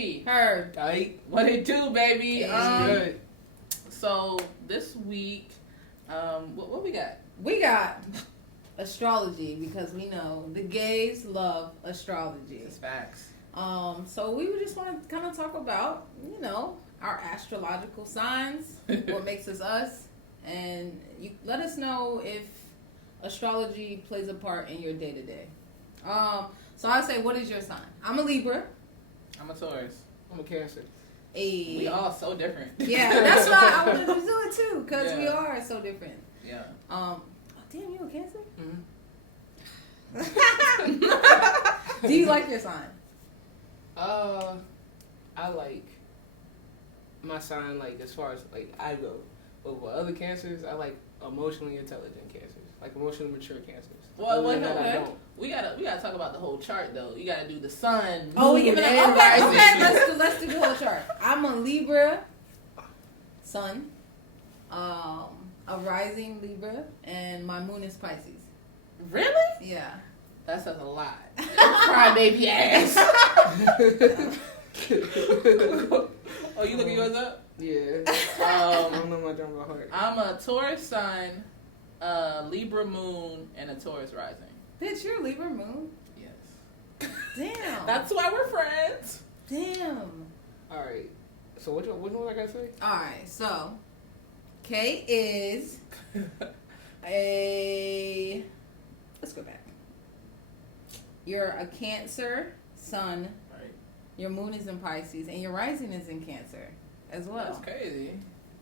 B. Her. What it do, baby? Good. So this week, what we got? We got astrology because we know the gays love astrology. It's facts. So we would just want to kind of talk about, our astrological signs, what makes us us, and you let us know if astrology plays a part in your day to day. So I say, what is your sign? I'm a Libra. I'm a Taurus. I'm a Cancer. We all so different. Yeah, that's why I wanted to do it too, because we are so different. Yeah. Damn, you a Cancer? Mm-hmm. Do you like your sign? I like my sign, like, as far as, like, I go. But with other Cancers, I like emotionally intelligent Cancers. Like, emotionally mature Cancers. Well, we gotta talk about the whole chart, though. You gotta do the sun. Oh, we moon, giving and okay. rising. Let's do the whole chart. I'm a Libra sun, a rising Libra, and my moon is Pisces. Really? Yeah. That says a lot. Crybaby ass. Oh, you looking yours up? Yeah. I don't know my drum by heart. I'm a Taurus sun, Libra moon, and a Taurus rising. Bitch, you're a Libra moon? Yes. Damn. That's why we're friends. Damn. Alright. So which one I gotta say? Alright, so Kay is a... Let's go back. You're a Cancer sun. Right. Your moon is in Pisces, and your rising is in Cancer as well. That's crazy.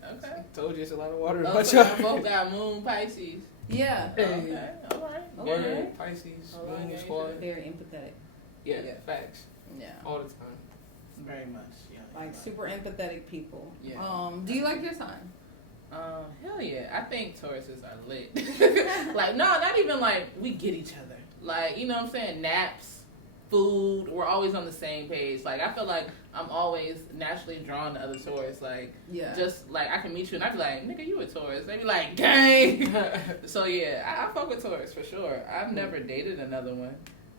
Okay. Told you it's a lot of water in my So chart. we both got moon Pisces. Yeah. Okay. All right. Okay. Pisces, All right, moon yeah, squad. Very empathetic. Yeah, Yeah. facts. Yeah. All the time. Very much. Yeah. Like super empathetic people. Yeah. Do you like your sign? Hell yeah. I think Tauruses are lit. Like, no, not even like we get each other. Like, you know what I'm saying? Naps, food, we're always on the same page. Like, I feel like I'm always naturally drawn to other Taurus. Like, Yeah. just like I can meet you and I be like, nigga, you a Taurus. They be like, gang. So yeah, I fuck with Taurus for sure. I've never dated another one.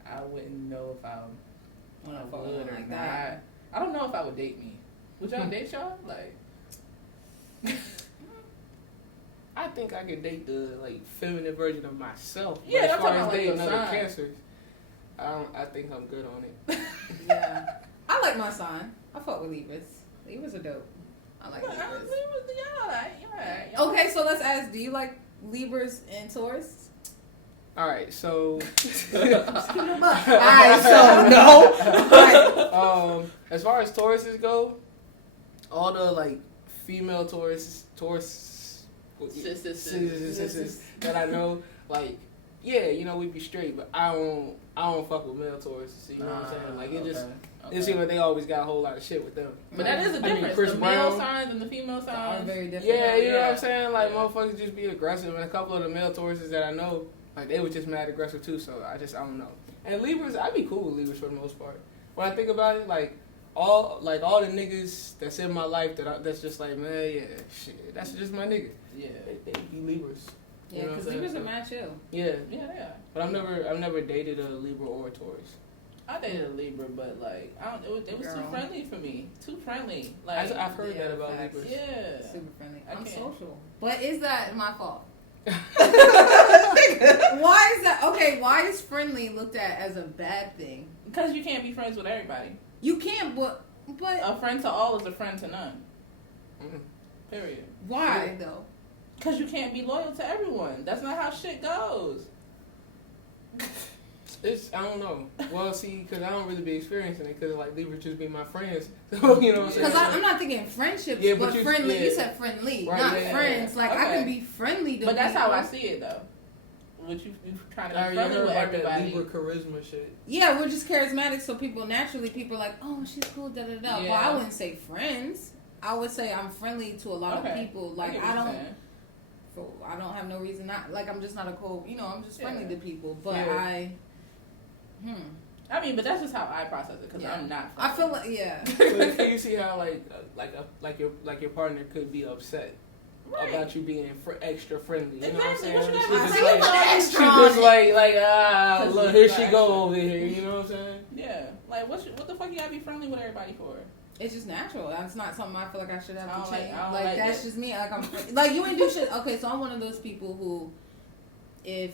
I wouldn't know if I would or like not. that. I don't know if I would date me. Would y'all date y'all? Like, I think I could date the like feminine version of myself. Yeah, but as that's far what as I'm dating like, other sign. Cancers, I think I'm good on it. Yeah. I like my sign. I fuck with Libras. Libras are dope. I like Libras. Okay, so let's ask, do you like Libras and Taurus? Alright, so Alright, so no. Right. As far as Tauruses go, all the like female Taurus sisters that I know, like, yeah, we be straight, but I don't fuck with male Tauruses. You know what I'm saying? Like, it seems like they always got a whole lot of shit with them. But that is a difference. Chris the male Brown signs and the female signs are very different. Yeah, you know what I'm saying? Like, Yeah. motherfuckers just be aggressive, and a couple of the male Tauruses that I know, like, they were just mad aggressive too. So I don't know. And Libras, I be cool with Libras for the most part. When I think about it, like all the niggas that's in my life that's just like, man, yeah, shit, that's just my nigga. Yeah. They be Libras. Yeah, You know what because I'm Libras saying? are mad chill. Yeah, Yeah, they are. but I've never dated a Libra or a Taurus. I dated a Libra, but like it was too Girl. friendly for me. Too friendly. Like I've heard yeah, that about facts. Libras. yeah. Super friendly. I I'm can't. social. But is that my fault? Why is that? Okay, why is friendly looked at as a bad thing? Because you can't be friends with everybody. You can't, but A friend to all is a friend to none. Mm. Period. why though? Because you can't be loyal to everyone. That's not how shit goes. I don't know. Well, see, because I don't really be experiencing it, because like Libras just be my friends. So you know what I'm saying? Because I'm not thinking friendships, Yeah, but but friendly. yeah. You said friendly, Right, not yeah, friends. yeah. Like I Okay. can be friendly to But that's how I people. see it, though. Would you trying to I be heard friendly with about that everybody? Libra charisma shit. Yeah, we're just charismatic, so people are like, oh, she's cool, da da da. Well, Yeah. I wouldn't say friends. I would say I'm friendly to a lot of Okay. people. I Like get what I you're don't. saying. I don't have no reason not. Like I'm just not a cold. I'm just friendly Yeah. to people. But Yeah. I mean, but that's just how I process it because Yeah. I'm not. I feel like But can you see how like your partner could be upset about you being extra friendly. You know what I'm saying? What you She's got just to like, say? she just like look, here she go over here. You know what I'm saying? Yeah. Like, what the fuck you gotta be friendly with everybody for? It's just natural. That's not something I feel like I should have to change. I don't Like that's just me. Like I'm like you ain't do shit. Okay, so I'm one of those people who, if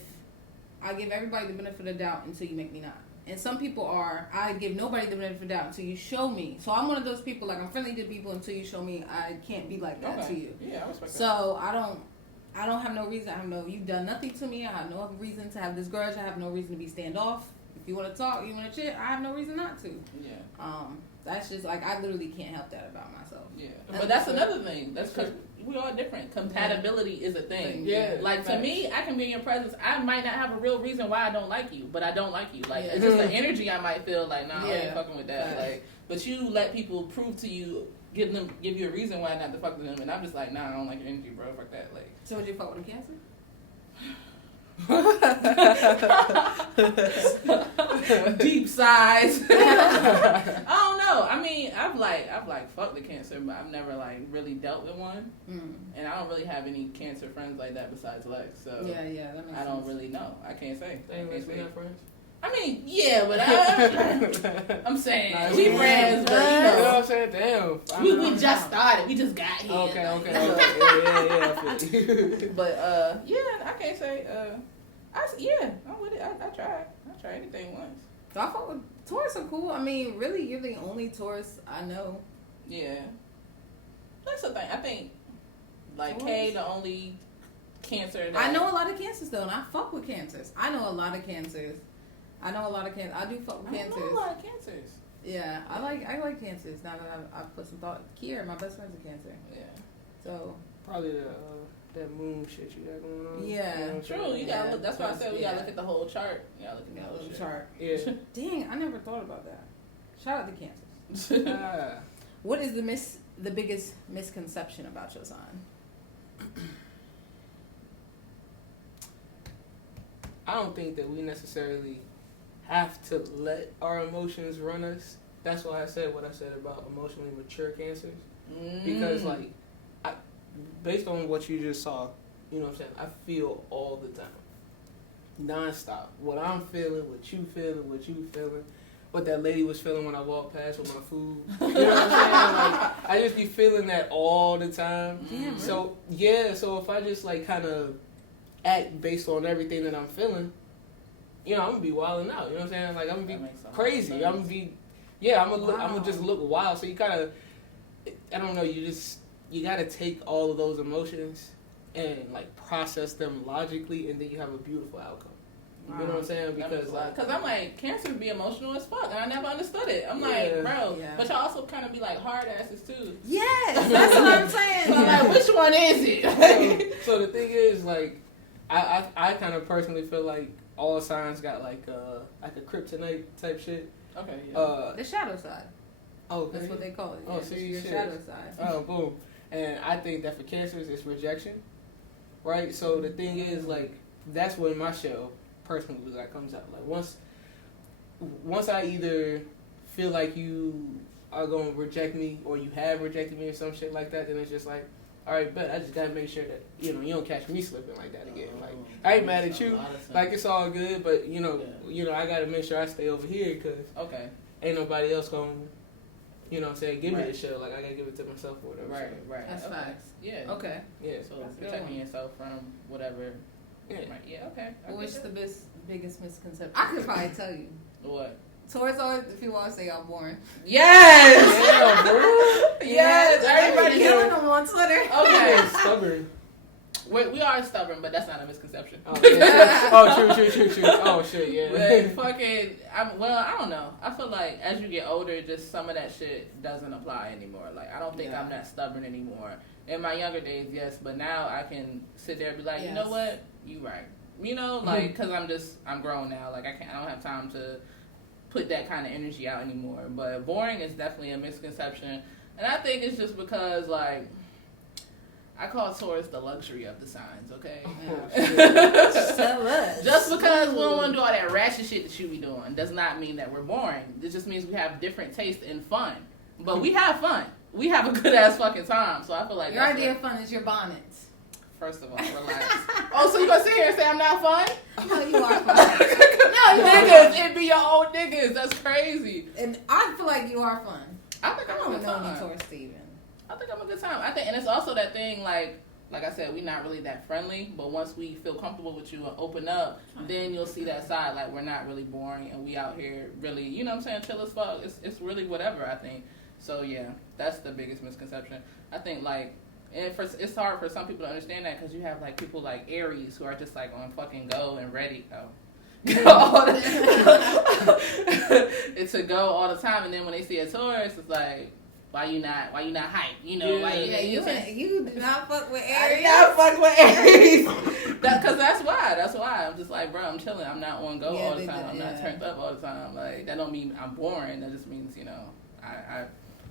I give everybody the benefit of the doubt until you make me not. And some people are, I give nobody the benefit of the doubt until you show me. So I'm one of those people, like I'm friendly to people until you show me I can't be like that to you. Yeah, I respect that. So I don't have no reason. you've done nothing to me. I have no reason to have this grudge. I have no reason to be standoff. If you want to talk, you want to chit, I have no reason not to. Yeah. That's just like, I literally can't help that about myself. Yeah. But that's another thing. That's because we all different. Compatibility is a thing. Yeah. Like, to me, I can be in your presence. I might not have a real reason why I don't like you, but I don't like you. Like, it's just the energy I might feel like, nah, I ain't fucking with that. Like, but you let people prove to you, give you a reason why not to fuck with them, and I'm just like, nah, I don't like your energy, bro. Fuck that. Like. So would you fuck with a Cancer? Deep sighs. I don't know. I mean, I've fucked the Cancer, but I've never like really dealt with one, and I don't really have any Cancer friends like that besides Lex. So yeah, that makes I don't sense. really know. I can't say. Friends? I mean, yeah, but I'm saying Nah, we friends, but you know what I'm saying? Damn. we just started. We just got here. Okay. Yeah, I feel you. But yeah, I can't say. I'm with it. I tried. I tried anything once. So I fuck with Taurus are cool. I mean, really, you're the only Taurus I know. Yeah, that's the thing. I think like Taurus? Kay, the only Cancer. That I know a lot of Cancers though, and I fuck with Cancers. I know a lot of Cancers. I do fuck with Cancers. I know a lot of Cancers. Yeah, I like Cancers. Now that I've put some thought. Kiera, my best friend's a Cancer. Yeah. So probably that moon shit you got going on. Yeah. You know True. You gotta look. That's why I said we gotta look at the whole chart. You gotta look at the whole little shit. chart. Yeah. Dang, I never thought about that. Shout out to Cancers. What is the biggest misconception about your sign? I don't think that we necessarily have to let our emotions run us. That's why I said what I said about emotionally mature Cancers. Because like, based on what you just saw, you know what I'm saying, I feel all the time. Non-stop. What I'm feeling, what you feeling, what that lady was feeling when I walked past with my food. You know what I'm saying? Like, I just be feeling that all the time. Damn, So, yeah, so if I just like kind of act based on everything that I'm feeling, you know, I'm gonna be wilding out. You know what I'm saying? Like, I'm gonna be crazy. I'm gonna be, I'm gonna just look wild. So you kind of, I don't know, you gotta take all of those emotions and like process them logically, and then you have a beautiful outcome. You know what I'm saying? Because I'm like, Cancer be emotional as fuck, and I never understood it. I'm like, bro, but y'all also kind of be like hard asses too. Yes, that's what I'm saying. So I'm like, which one is it? so the thing is, like, I kind of personally feel like all signs got like a kryptonite type shit. Okay. Yeah. The shadow side. Oh, that's what they call it. Oh, so your shadow side. Oh, boom. And I think that for Cancers, it's rejection, right? So the thing is, like, that's when my shell personally like comes out. Like once I either feel like you are gonna reject me or you have rejected me or some shit like that, then it's just like, all right, but I just gotta make sure that you don't catch me slipping like that again. Like, I ain't mad at you. Like, it's all good, but you know, I gotta make sure I stay over here because ain't nobody else gonna, you know what I'm saying, give me the show. Like, I gotta give it to myself or whatever. Right. That's facts. Yeah. Okay. Yeah. So protecting yourself from whatever. Yeah. Right. Yeah. Okay. What's the biggest misconception? I could probably tell you. What? Taurus always, people always say I'm boring. Yes. Yeah, bro. Yes. Everybody killing them on Twitter. Okay. Stubborn. We are stubborn, but that's not a misconception. Oh, yeah. Oh, true. Oh, shit, yeah. But I don't know. I feel like as you get older, just some of that shit doesn't apply anymore. Like, I don't think I'm that stubborn anymore. In my younger days, yes, but now I can sit there and be like, you know what? You right. You know, like, because I'm grown now. Like, I don't have time to put that kind of energy out anymore. But boring is definitely a misconception. And I think it's just because, like, I call Taurus the luxury of the signs, okay? Just because we don't want to do all that ratchet shit that you be doing does not mean that we're boring. It just means we have different tastes in fun. But we have fun. We have a good ass fucking time. So I feel like your idea of fun is your bonnets. First of all, relax. Oh, so you gonna sit here and say I'm not fun? No, you are fun. No, you are Niggas, fun. it be your old niggas. That's crazy. And I feel like you are fun. I think I I'm a don't good know any time. Taurus Steven. I think I'm a good time. I think, and it's also that thing like I said, we're not really that friendly. But once we feel comfortable with you and open up, then you'll see that side. Like we're not really boring, and we out here really, you know what I'm saying, chill as fuck. It's really whatever. I think. So yeah, that's the biggest misconception. I think like. And it's hard for some people to understand that because you have like people like Aries who are just like on fucking go and ready to go all the time, and then when they see a Taurus, it's like, why you not hype? You know, why you do not fuck with Aries. I do not fuck with Aries. Because that's why I'm just like, bro, I'm chilling. I'm not on go all the time. I'm not turned up all the time. Like that don't mean I'm boring. That just means I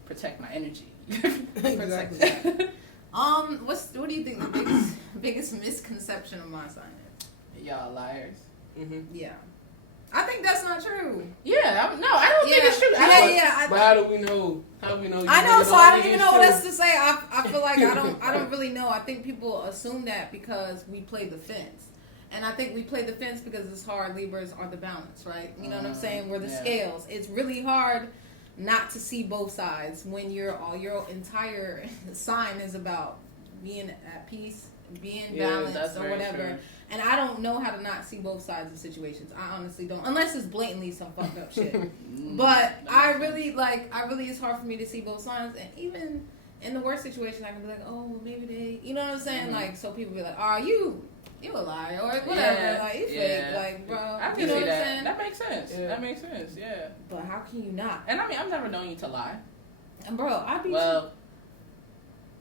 protect my energy. Exactly. What do you think the biggest misconception of my sign is? Y'all liars. Mm-hmm. Yeah, I think that's not true. Yeah, I don't think it's true. But how do we know? How do we know? I know, so I don't even know what else to say. I feel like I don't really know. I think people assume that because we play the fence. And I think we play the fence because it's hard. Libras are the balance, right? You know what I'm saying? We're the scales. It's really hard not to see both sides when your entire sign is about being at peace, being balanced, or whatever. True. And I don't know how to not see both sides of situations. I honestly don't, unless it's blatantly some fucked up shit. But I really it's hard for me to see both sides. And even in the worst situation, I can be like, oh, well, maybe they, you know what I'm saying? Mm-hmm. Like, so people be like, are you a liar or whatever? Yeah, like, you fake, like, bro. I can you know see what that. I'm saying? That makes sense. Yeah. That makes sense. Yeah. But how can you not? And I mean, I've never known you to lie. And bro, I be. Well,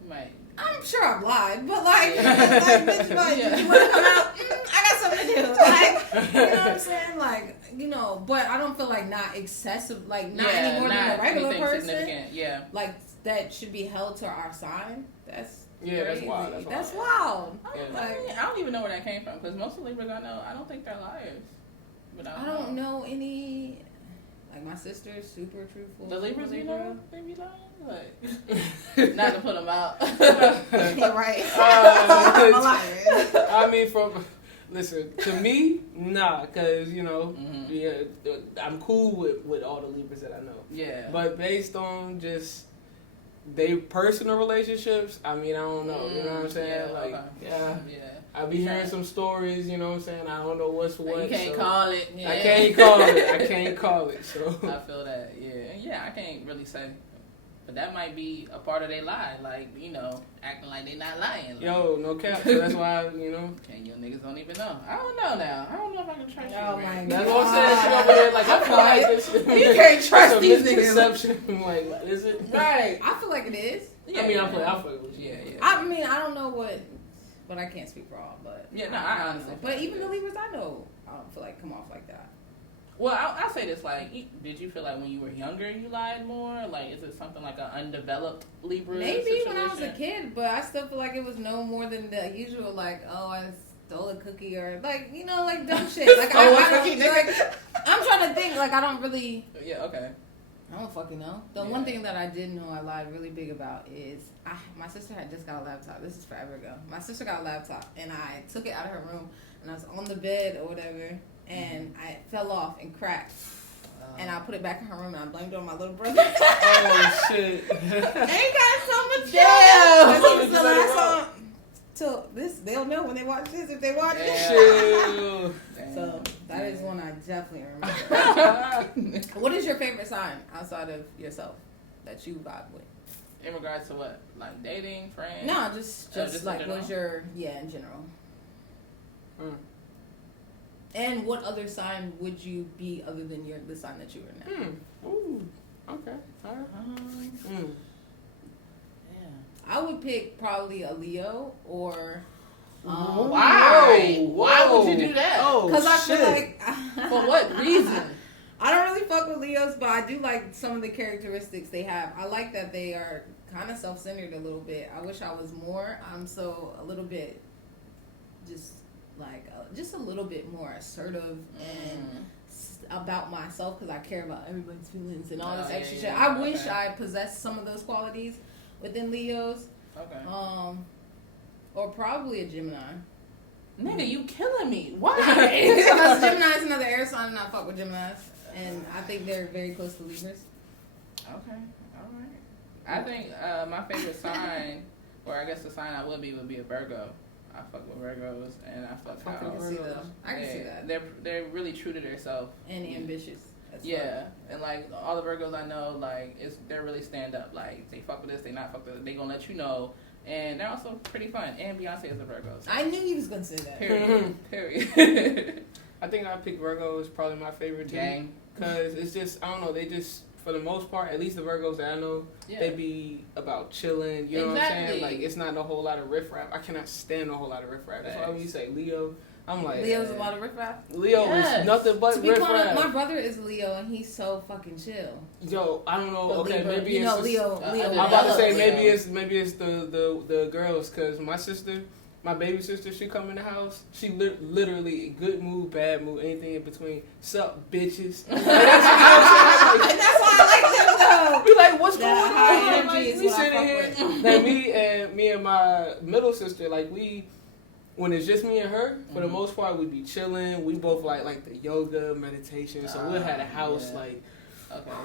you might. I'm sure I've lied, but like, bitch, like, you want to come out? I got something to do. Like, you know what I'm saying? Like, you know, but I don't feel like not excessive, like not any more than a regular person. Yeah. Like that should be held to our sign. That's crazy. That's wild. That's wild. I don't even know where that came from because most of the Libras I know, I don't think they're liars. But I don't know any. Like my sister's super truthful. The Libras, you know, they be lying. Like, not to put them out. Right. I'm a liar. I mean, listen, to me, nah, because, you know, I'm cool with all the Libras that I know. Yeah. But based on just their personal relationships, I mean, I don't know. You know what I'm saying? Yeah. I be hearing some stories, you know what I'm saying? I don't know what's what. You can't call it. Yeah. I can't call it. So I feel that, yeah, I can't really say. But that might be a part of their lie, like, you know, acting like they not lying. Like. Yo, no cap. So that's why, you know. And your niggas don't even know. I don't know now. I don't know if I can trust you. Oh my God. That's what I'm saying. She over there like, I feel like this. You can't trust these niggas. Misconception. Like, is it? Right. I feel like it is. Yeah, I mean, I feel with you. Yeah. I mean, I don't know but I can't speak for all. But yeah, no, I honestly. But even the Libras I know, I don't feel like come off like that. Well, I'll say this, like, did you feel like when you were younger you lied more? Like, is it something like an undeveloped Libra Maybe situation? when I was a kid, but I still feel like it was no more than the usual, like, oh, I stole a cookie or, like, you know, like, dumb shit. Like, I'm trying to think, like, I don't really... Yeah, okay. I don't fucking know. The one thing that I did know I lied really big about is my sister had just got a laptop. This is forever ago. My sister got a laptop, and I took it out of her room, and I was on the bed or whatever, and I fell off and cracked. And I put it back in her room, and I blamed it on my little brother. Oh, shit. They got so much damn. Because he was the last song. So they'll know when they watch this, if they watch it. So that is one I definitely remember. What is your favorite sign outside of yourself that you vibe with? In regards to what? Like dating, friends? No, just like what's your in general. And what other sign would you be other than the sign that you are now? Ooh. Okay. All right. I would pick probably a Leo or. Why? Why would you do that? Because I feel like. For what reason? I don't really fuck with Leos, but I do like some of the characteristics they have. I like that they are kind of self-centered a little bit. I wish I was more. I'm so a little bit just a little bit more assertive and about myself because I care about everybody's feelings and all this extra shit. I wish I possessed some of those qualities within Leos. Okay. Or probably a Gemini. Nigga, you killing me. Why? Because Gemini is another air sign and I fuck with Geminis. And I think they're very close to Libras. Okay, all right. I think my favorite sign, or I guess the sign I would be a Virgo. I fuck with Virgos, and I fuck I how can see that. I can see that. They're really true to themselves And ambitious. Yeah, and like all the Virgos I know, like they're really stand up. Like they fuck with this, they not fuck with it. They gonna let you know, and they're also pretty fun. And Beyonce is a Virgo. So. I knew you was gonna say that. Period. I think I pick Virgo is probably my favorite too. Gang. Cause it's just I don't know, they just for the most part, at least the Virgos that I know, they be about chilling. You know what I'm saying? Like it's not a whole lot of riffraff. I cannot stand a whole lot of riffraff. That's why when you say Leo, I'm like Leo's a lot of riffraff. Leo is nothing but riffraff. My brother is Leo and he's so fucking chill. Yo, I don't know. But okay, Libra, maybe you it's know, just, Leo. I'm about to say maybe it's the girls because my sister. My baby sister, she come in the house. She literally good mood, bad mood, anything in between. Sup, bitches. And that's why I like them though. We like, what's going high on? Like, we sitting here. Like me and my middle sister, like when it's just me and her, for the most part, we be chilling. We both like the yoga, meditation. So we'll have a house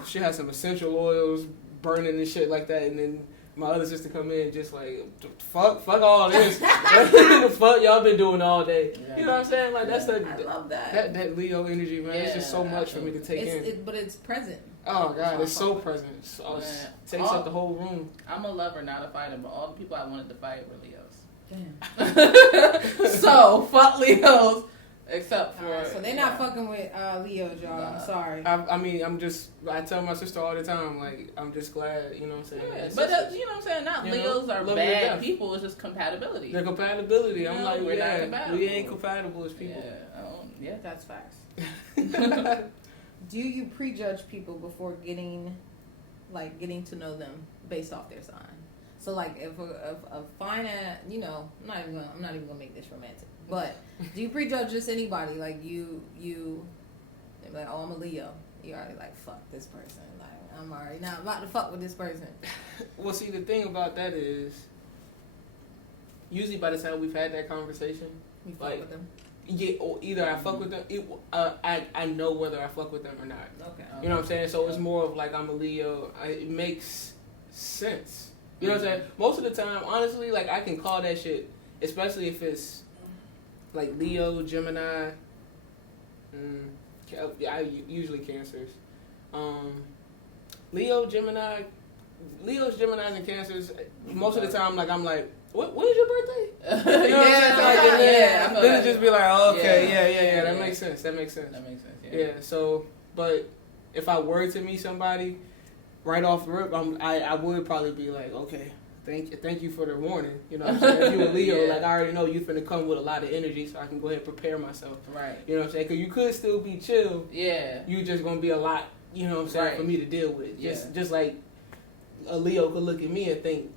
she has some essential oils burning and shit like that, and then. My other sister come in just like fuck all this. The fuck y'all been doing all day. Yeah. You know what I'm saying? Like that's I love that. That Leo energy, man. It's just so much for me to take in. But it's present. Oh god, it's so present. It takes up the whole room. I'm a lover, not a fighter, but all the people I wanted to fight were Leos. Damn. So fuck Leos. Except for so they're not fucking with Leos, y'all. I'm sorry. I mean, I tell my sister all the time, like, I'm just glad, you know what I'm saying? Yeah, but you know what I'm saying? Not Leos are bad people, it's just compatibility. Their compatibility. You I'm know, like, we're not compatible. We ain't compatible as people. Yeah, that's facts. Do you prejudge people before getting to know them based off their sign? So like if a fine I'm not even gonna make this romantic. But do you prejudge just anybody? Like you they're like, oh, I'm a Leo. You're already like, fuck this person. Like I'm already not about to fuck with this person. Well, see, the thing about that is, usually by the time we've had that conversation, you fuck with them. Yeah, or either I fuck with them. I know whether I fuck with them or not. Okay. You know what I'm saying? So it's more of like I'm a Leo. It makes sense. You know what I'm saying? Most of the time, honestly, like I can call that shit, especially if it's. Like Leo, Gemini, usually Cancers. Leos, Geminis, and Cancers. Most of the time, like I'm like, when is your birthday? You know what I'm saying? Then it just be like, oh, okay, yeah. That makes sense. Yeah. So, but if I were to meet somebody right off the rip, I would probably be like, okay. Thank you for the warning. You know what I'm saying? If you a Leo, like I already know you finna come with a lot of energy, so I can go ahead and prepare myself. Right. You know what I'm saying? Because you could still be chill. Yeah. You just gonna be a lot, you know what I'm saying, for me to deal with. Just like a Leo could look at me and think,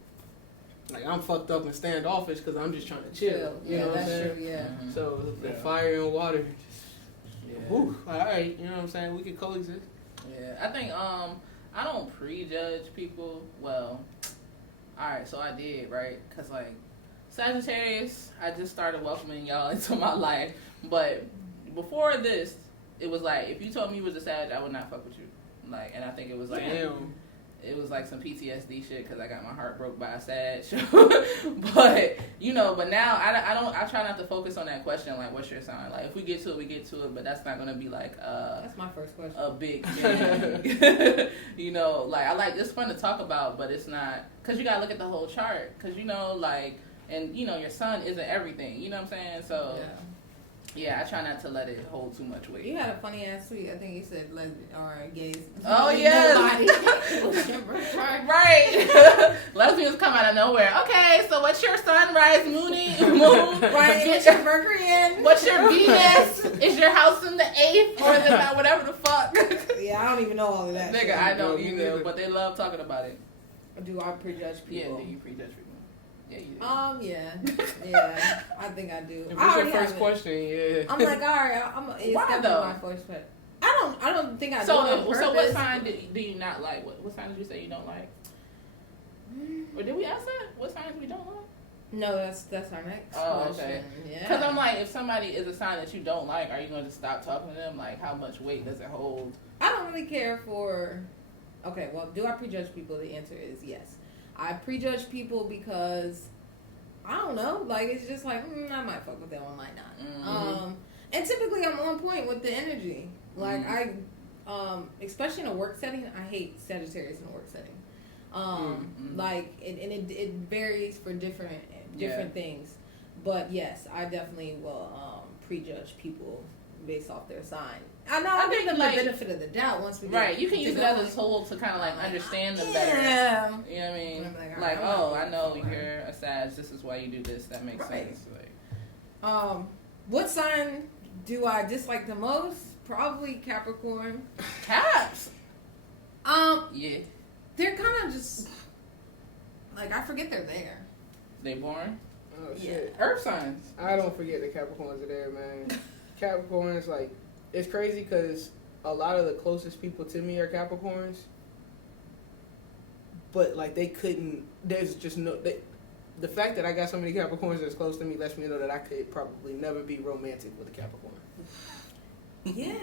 like I'm fucked up and standoffish because I'm just trying to chill. You know what I'm saying? True, yeah. Mm-hmm. So the fire and water. Whew, all right. You know what I'm saying? We could coexist. Yeah. I think I don't prejudge people. Well. Alright, so I did, right? Because, like, Sagittarius, I just started welcoming y'all into my life. But before this, it was like, if you told me you was a Sag, I would not fuck with you. Like, and I think it was like... Damn. It was like some PTSD shit because I got my heart broke by a Sag. But, but now I try not to focus on that question, like, what's your sign? Like, if we get to it, we get to it, but that's not going to be like, that's my first question. A big thing. Like, it's fun to talk about, but it's not, because you got to look at the whole chart, because, and, your sun isn't everything, you know what I'm saying? So, yeah, I try not to let it hold too much weight. You had a funny ass tweet. I think you said lesbian or gays. Oh, yes. Right. Lesbians come out of nowhere. Okay, so what's your sunrise, moon? Right, what's your Mercury in? What's your Venus? Is your house in the 8th or is it not? Whatever the fuck. Yeah, I don't even know all of that. Nigga, I don't either, but they love talking about it. Do I prejudge people? Yeah, do you prejudge people? Yeah, you do. Yeah, I think I do. What's your first question? Yeah. I'm like, all right, it's why gonna though? Be my first question. I don't think I do. So what sign do you not like? What sign did you say you don't like? Or did we ask that? What signs we don't like? No, that's our next Oh, question. okay. Yeah. Because I'm like, if somebody is a sign that you don't like, are you going to just stop talking to them? Like, how much weight does it hold? I don't really care for. Okay, well, do I prejudge people? The answer is yes. I prejudge people because I don't know. Like, it's just like I might fuck with them, I might not. And typically, I'm on point with the energy. Like especially in a work setting, I hate Sagittarius in a work setting. Like, it varies for different things. But yes, I definitely will prejudge people based off their sign. I give them the benefit of the doubt once we get right. You can use it as a tool to kind of like understand them better. Yeah. You know what I mean? Like, I know you're a Sag. This is why you do this. That makes sense. Like, what sign do I dislike the most? Probably Capricorn. Caps. Yeah. They're kind of just like I forget they're there. They born. Oh shit. Earth signs. I don't forget the Capricorns are there, man. Capricorns, like, it's crazy because a lot of the closest people to me are Capricorns. But, like, they couldn't, there's just no, the fact that I got so many Capricorns that's close to me lets me know that I could probably never be romantic with a Capricorn. Yeah.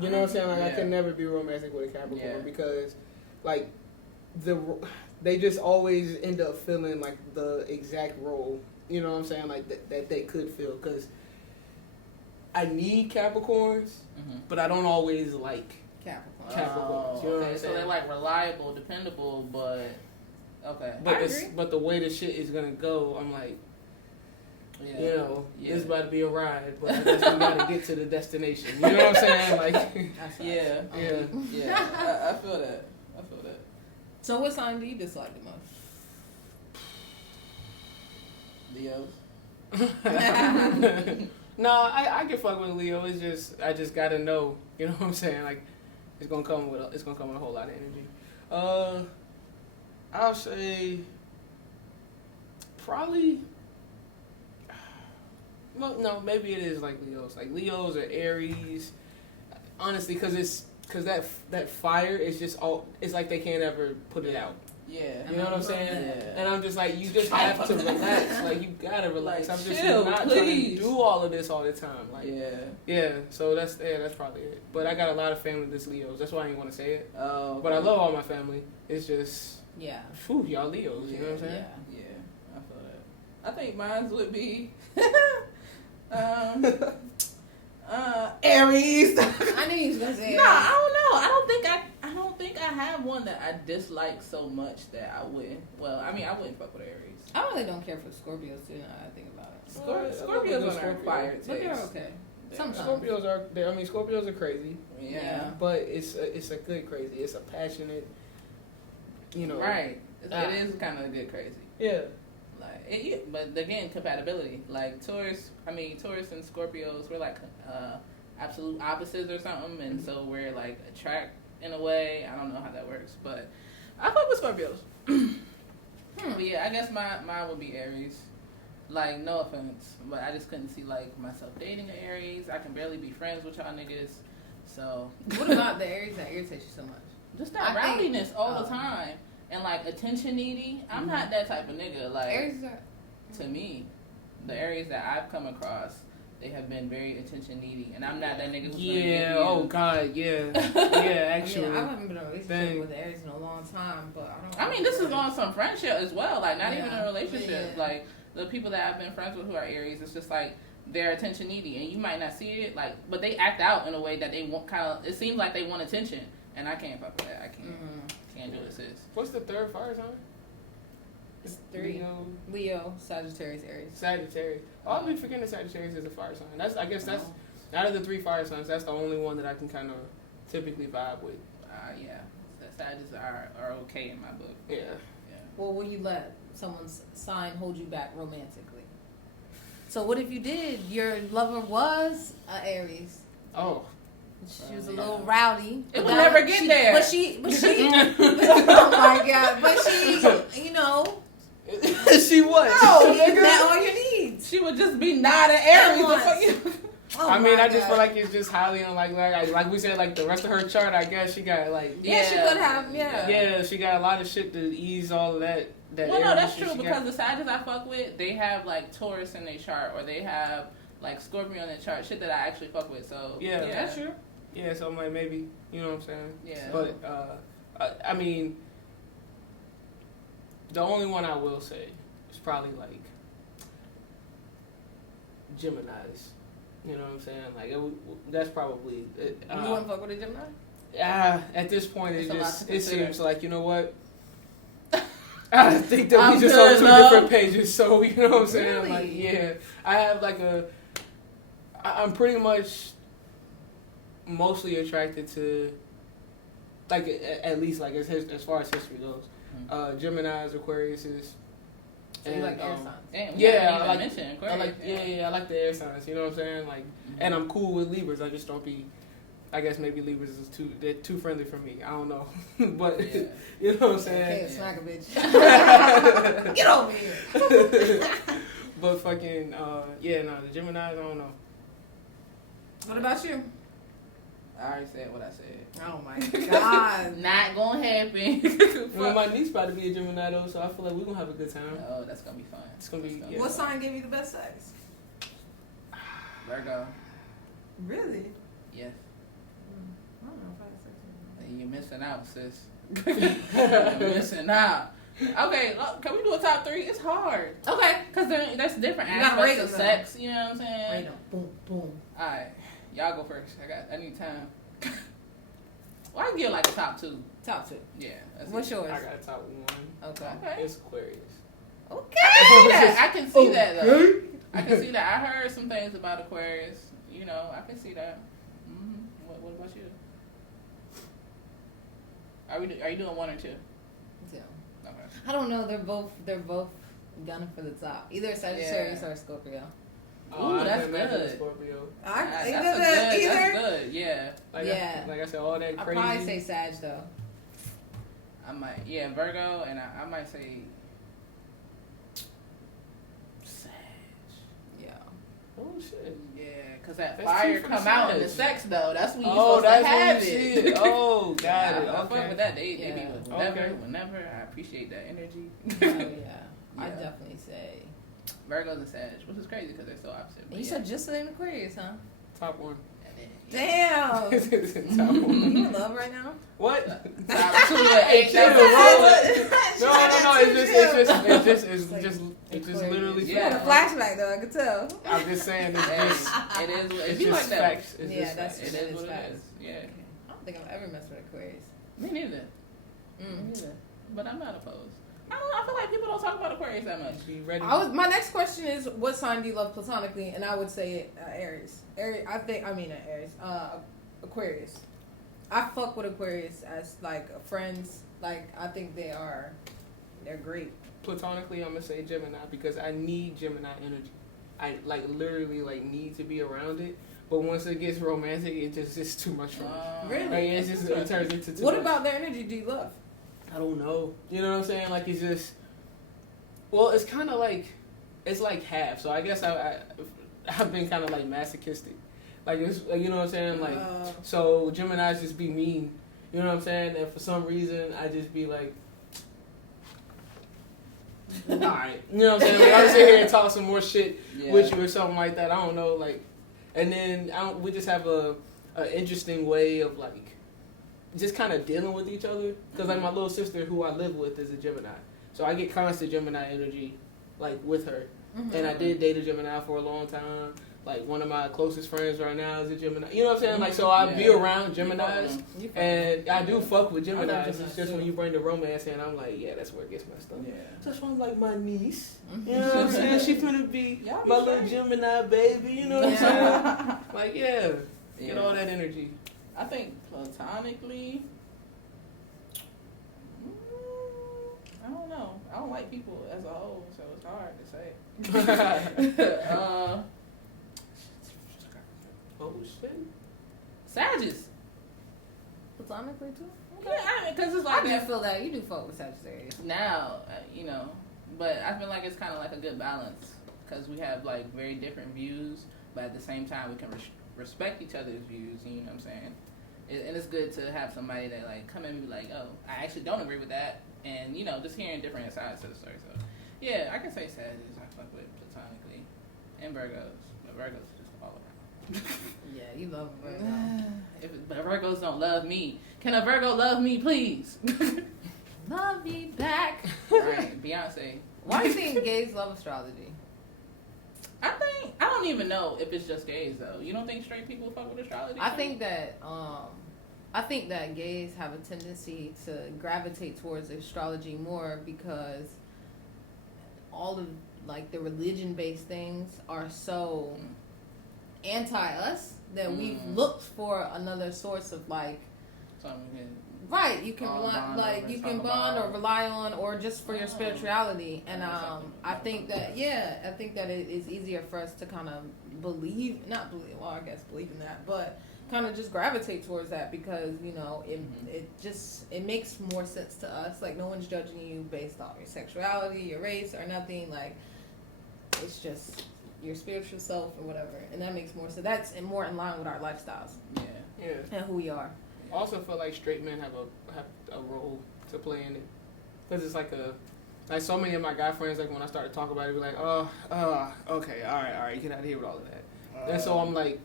You know what I'm saying? Like, I could never be romantic with a Capricorn because, like, they just always end up feeling like the exact role. You know what I'm saying? Like, that they could feel. Because I need Capricorns, but I don't always like Capricorns. You know what I'm saying? So they're like reliable, dependable, but okay. But the way the shit is gonna go, I'm like, it's about to be a ride, but I guess we gotta get to the destination. You know what I'm saying? Like, I feel that. So, what sign do you dislike the most? Leos. No, I can fuck with Leo. It's just I just gotta know. You know what I'm saying? Like, it's gonna come with a whole lot of energy. I'll say probably. No, maybe it is like Leos. Like Leos or Aries. Honestly, because that fire is just all. It's like they can't ever put it out. Yeah. You know what I'm saying? Yeah. And I'm just like, you just have to relax. Like, you gotta relax. I'm just chill, not trying to do all of this all the time. Like, yeah. So that's probably it. But I got a lot of family that's Leos. That's why I didn't want to say it. Oh. Okay. But I love all my family. It's just, whew, y'all Leos. You know what I'm saying? Yeah. I feel that. I think mine would be Aries. I knew you was gonna say Aries. No, I don't know. I don't think I have one that I dislike so much that I wouldn't. Well, I mean, I wouldn't fuck with Aries. I really don't care for Scorpios too. Now I think about it. Scorpios are acquired taste. But they're okay. Sometimes. Scorpios are crazy. Yeah. But it's a good crazy. It's a passionate, Right. It is kind of a good crazy. Yeah. Like, but again, compatibility. Like Taurus and Scorpios, we're like absolute opposites or something, and so we're like attract in a way. I don't know how that works, but I fuck with Scorpios. But yeah, I guess mine would be Aries. Like, no offense, but I just couldn't see like myself dating an Aries. I can barely be friends with y'all niggas. So what about the Aries that irritates you so much? Just that rowdiness all the time. And like attention needy, I'm not that type of nigga. Like Aries to me, the Aries that I've come across, they have been very attention needy, and I'm not that nigga. Who's oh God, yeah, actually. I haven't been in a relationship with Aries in a long time, but I don't. I mean, this is on some friendship as well. Like not even a relationship. Yeah. Like the people that I've been friends with who are Aries, it's just like they're attention needy, and you might not see it, like, but they act out in a way that they want. It seems like they want attention, and I can't fuck with that. I can't. Can't do it, sis. What's the third fire sign? It's 3. Leo, Sagittarius, Aries. Sagittarius. Oh, I'll be forgetting Sagittarius is a fire sign. I guess that's out of the 3 fire signs. That's the only one that I can kind of typically vibe with. Yeah. Sagittarius are okay in my book. Yeah. Well, will you let someone's sign hold you back romantically? So what if you did? Your lover was an Aries. Oh. She was a little rowdy. It would never get there. But she, oh my God. But she, she was. No, you met all your needs. She would just be not an Aries. Oh I mean, my I just God. feel like it's just highly unlikely. Like we said, like the rest of her chart, I guess she got like Yeah, she could have. Yeah. yeah, she got a lot of shit to ease all of that. Well, no, that's shit true she because got. the Sagittarius I fuck with, they have like Taurus in their chart, or they have like Scorpio in their chart. Shit that I actually fuck with. So Yeah. That's true. Yeah, so I'm like maybe you know what I'm saying. Yeah. But I mean, the only one I will say is probably like Gemini's. You know what I'm saying? Like that's probably. You wouldn't fuck with a Gemini? At this point, It's a lot to it consider. seems like you know what. I think that I'm we just good, on two love. different pages, so you know what I'm saying? Really? Like, yeah, I have like I'm pretty much mostly attracted to, like at least like as far as history goes, Gemini's, Aquariuses. So you like air signs? And Yeah, I like mentioned I Aquarius. like I like the air signs. You know what I'm saying? Like, and I'm cool with Libras. I just don't be. I guess maybe Libras is they're too friendly for me. I don't know, but Yeah. you know what I'm Okay, saying. smack a bitch. Get over here. But fucking the Gemini's. I don't know. What about you? I already said what I said. Oh my God. Not gonna happen. Well, my niece about to be a Gemini though, so I feel like we're gonna have a good time. Oh, that's gonna be fun. It's gonna be. Yeah. What sign gave you the best sex? Virgo. Really? Yes. I don't know if I had sex with you. You're missing out, sis. You're missing out. Okay, look, can we do a top 3? It's hard. Okay. Because that's different You gotta rate aspects of them, sex. You know what I'm saying? Rate 'em. Boom, boom. Alright. Y'all go first. I need time. Well, I can give like a top 2. Top 2. Yeah. That's What's it. yours? I got a top one. Okay. Okay. It's Aquarius. Okay. I can see that though. I can see that. I heard some things about Aquarius. You know, I can see that. What about you? Are you doing 1 or 2? Yeah. Okay. I don't know. They're both gunning for the top. Either Sagittarius or Scorpio. Ooh, I that's can imagine good. Scorpio. That's good. Yeah. Like Yeah. like I said, all that I'd crazy. probably say Sag though. I might. Yeah, Virgo, and I might say Sag. Yeah. Oh shit. Yeah, because that That's fire two for the come out in the Sag. sex though. That's when you're Oh, supposed that's to have what you it. see. Oh, got Yeah, it. I fuck Okay. with that. They Yeah. be whenever, Okay. whenever. I appreciate that energy. Oh yeah. I'd Yeah. definitely say. Virgos and Sag, which is crazy because they're so opposite. And but you yeah. said just an Aquarius, huh? Top one. Damn. Top You one. in love right now? What? Top 2 and 8. Chill, That's No, it's just literally You Yeah. had a flashback though. I could tell. I'm just saying it's Hey, just it is. it's It be just like that. facts. It's Yeah, just that's- facts. It is It's what it facts. is. Yeah. I don't think I've ever messed with Aquarius. Me neither. Me neither. But I'm not opposed. I feel like people don't talk about Aquarius that much. Be ready. My next question is, what sign do you love platonically? And I would say Aries. Aquarius. I fuck with Aquarius as like friends. Like I think they're great. Platonically, I'm gonna say Gemini because I need Gemini energy. I like literally like need to be around it. But once it gets romantic, it's too much for me. Really? Like, it turns into too What much. about their energy do you love? I don't know. You know what I'm saying? Like it's just. Well, it's kind of like, it's like half. So I guess I've been kind of like masochistic. Like it's like, you know what I'm saying? Like so Gemini's just be mean. You know what I'm saying? And for some reason I just be like, all right. You know what I'm saying? Like I'll sit here and talk some more shit with you or something like that. I don't know. Like, and then we just have a interesting way of like just kind of dealing with each other. Because like my little sister who I live with is a Gemini. So I get constant Gemini energy like with her. Mm-hmm. And I did date a Gemini for a long time. Like one of my closest friends right now is a Gemini. You know what I'm saying? Like so I be around Geminis. And I do fuck with Geminis. It's just when you bring the romance in, I'm like, yeah, that's where it gets messed up. Yeah. So that's why I'm like my niece. You know what I'm saying? She finna be my little Gemini baby. You know what I'm saying? Like, yeah. Get all that energy. I think platonically, I don't know. I don't like people as a whole, so it's hard to say. Oh, shit. Sagittarius. Platonically too? Yeah, because it's I like do that feel that. You do fuck with Sagittarius. now, you know. But I feel like it's kind of like a good balance because we have like very different views but at the same time, we can respect each other's views. You know what I'm saying? And it's good to have somebody that like come in and be like, oh, I actually don't agree with that, and you know, just hearing different sides to the story. So, yeah, I can say Sagittarius I fuck with platonically, and Virgos, but Virgos are just all around. Yeah, you love Virgo. But Virgos don't love me. Can a Virgo love me, please? Love me back. Right, Beyonce. Why do you think gays love astrology? I don't even know if it's just gays though. You don't think straight people fuck with astrology? I think that gays have a tendency to gravitate towards astrology more because all of like the religion based things are so anti us that we've looked for another source of like right, you can bond or rely on, or just for your spirituality. And I think that it is easier for us to kind of believe in that, but kind of just gravitate towards that because you know it makes more sense to us. Like no one's judging you based off your sexuality, your race, or nothing. Like it's just your spiritual self or whatever, and that makes more sense. That's more in line with our lifestyles. Yeah. And who we are. I also feel like straight men have a role to play in it, because it's like so many of my guy friends, like when I start to talk about it, be like, okay, all right, get out of here with all of that. And so I'm like,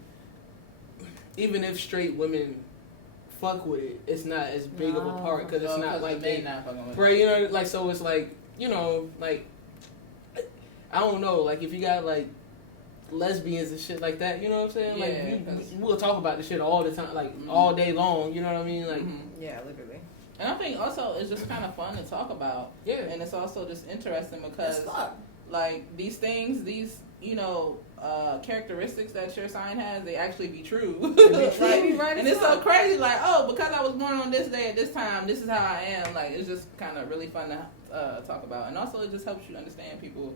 even if straight women fuck with it, it's not as big of a part because it's not like they not fucking with it. Right, you know, like so it's like, you know, like I don't know, like if you got like lesbians and shit like that, you know what I'm saying? Yeah, like we'll talk about this shit all the time, like all day long, you know what I mean? Like yeah, literally. And I think also it's just kind of fun to talk about. Yeah. And it's also just interesting because like these things, you know, characteristics that your sign has, they actually be true. Right, and it's so crazy, like, oh, because I was born on this day at this time, this is how I am. Like, it's just kind of really fun to talk about. And also it just helps you understand people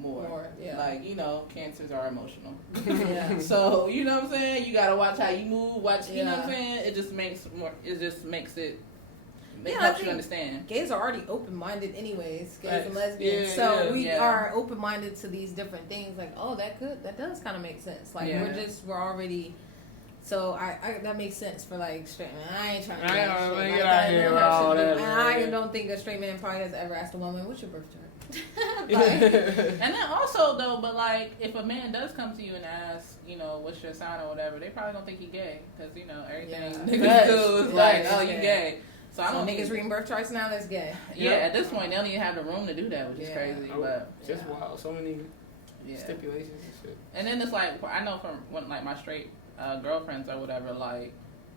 more. Yeah. Like, you know, cancers are emotional. Yeah. So, you know what I'm saying? You gotta watch how you move, you know what I'm saying? It just makes it helps you understand. Gays are already open-minded anyways, gays Right. and lesbians. Yeah, so we are open-minded to these different things. Like, oh, that does kind of make sense. Like, we're already... So I that makes sense for like straight men. I ain't trying to get out here with all that. And I don't think a straight man probably has ever asked a woman, "What's your birth chart?" And then also though, but like if a man does come to you and ask, you know, what's your sign or whatever, they probably don't think he gay because you know everything niggas do is like, oh, you gay. So I don't niggas reading birth charts now. That's gay. Yeah, at this point they don't even have the room to do that, which is crazy. But just wow, so many stipulations and shit. And then it's like I know from when like my straight girlfriends or whatever, like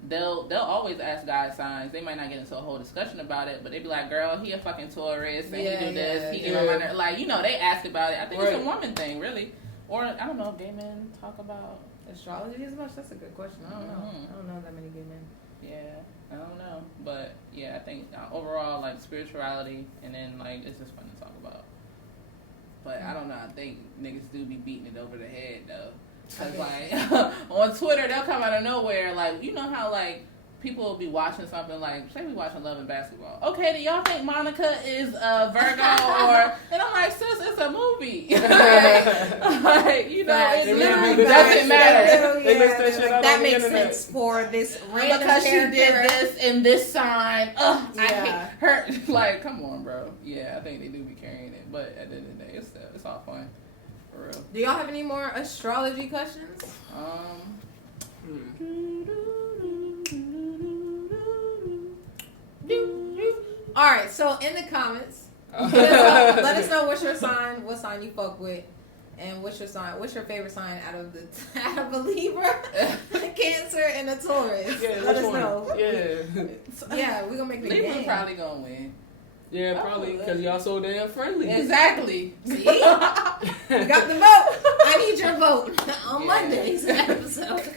they'll always ask guy signs. They might not get into a whole discussion about it, but they be like, "Girl, he a fucking Taurus, and he do this, he get on my nerves." Like, you know, they ask about it. I think it's a woman thing, really. Or I don't know if gay men talk about astrology as much. That's a good question. I don't know. I don't know that many gay men. Yeah, I don't know, but yeah, I think overall like spirituality, and then like it's just fun to talk about. But I don't know. I think niggas do be beating it over the head though. Cause like on Twitter they'll come out of nowhere, like you know how like people will be watching something like say we watching Love and Basketball. Okay, do y'all think Monica is Virgo or? And I'm like, sis, it's a movie. Like you know, it literally doesn't matter. That makes sense for this random because character. She did this in this sign. I hate her. Like, come on, bro. Yeah, I think they do be carrying it, but at the end of the day, it's all fun. For real. Do y'all have any more astrology questions? All right, so in the comments, let us know what's your sign, what sign you fuck with, and what's your favorite sign out of a Libra, Cancer, and a Taurus. Yeah, let us know. Yeah, we're gonna make the Libra game. probably gonna win. Yeah, probably because y'all so damn friendly. Exactly. See? You got the vote. I need your vote on Monday's episode.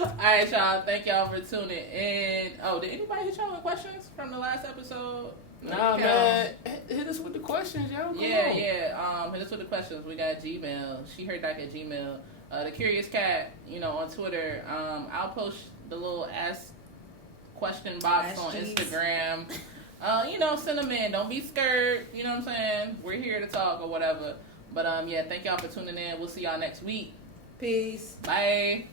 Alright, y'all. Thank y'all for tuning in. Oh, did anybody hit y'all with questions from the last episode? Nah, man. Hit us with the questions, yo. Come on. Hit us with the questions. We got Gmail. She heard that at Gmail. The Curious Cat, you know, on Twitter. I'll post the little ask question box on Instagram. You know, send them in. Don't be scared. You know what I'm saying? We're here to talk or whatever. But yeah, thank y'all for tuning in. We'll see y'all next week. Peace. Bye.